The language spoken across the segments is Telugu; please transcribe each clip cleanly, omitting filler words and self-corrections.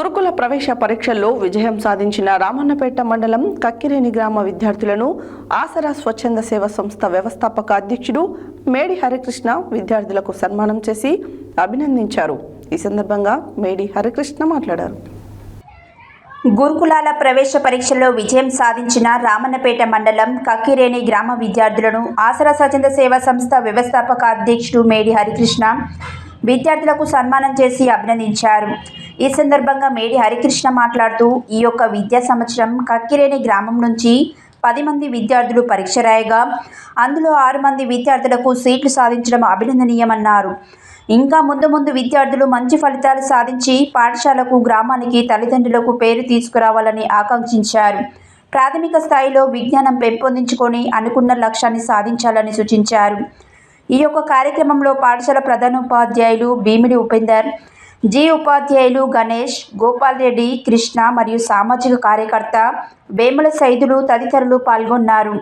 గురుకుల ప్రవేశ పరీక్షల్లో విజయం సాధించిన రామన్నపేట మండలం కక్కిరేని గ్రామ విద్యార్థులను ఆసరా స్వచ్ఛంద సేవ సంస్థ వ్యవస్థాపక అధ్యక్షుడు మేడి హరికృష్ణ విద్యార్థులకు సన్మానం చేసి అభినందించారు. ఈ సందర్భంగా మేడి హరికృష్ణ మాట్లాడారు. గురుకులాల ప్రవేశ పరీక్షల్లో విజయం సాధించిన రామన్నపేట మండలం కక్కిరేని గ్రామ విద్యార్థులను ఆసరా స్వచ్ఛంద సేవా సంస్థ వ్యవస్థాపక అధ్యక్షుడు మేడి హరికృష్ణ విద్యార్థులకు సన్మానం చేసి అభినందించారు. ఈ సందర్భంగా మేడి హరికృష్ణ మాట్లాడుతూ ఈ యొక్క విద్యా సంవత్సరం కక్కిరేని గ్రామం నుంచి 10 మంది విద్యార్థులు పరీక్ష రాయగా అందులో 6 మంది విద్యార్థులకు సీట్లు సాధించడం అభినందనీయమన్నారు. ఇంకా ముందు విద్యార్థులు మంచి ఫలితాలు సాధించి పాఠశాలకు, గ్రామానికి, తల్లిదండ్రులకు పేరు తీసుకురావాలని ఆకాంక్షించారు. ప్రాథమిక స్థాయిలో విజ్ఞానం పెంపొందించుకొని అనుకున్న లక్ష్యాన్ని సాధించాలని సూచించారు. ఈ యొక్క కార్యక్రమంలో పాఠశాల ప్రధానోపాధ్యాయులు భీమిడి ఉపేందర్, జి ఉపాధ్యాయులు గణేష్, గోపాల్ రెడ్డి, కృష్ణ మరియు సామాజిక కార్యకర్త వేముల సైదులు తదితరులు పాల్గొన్నారు.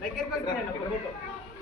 Thank you, sir.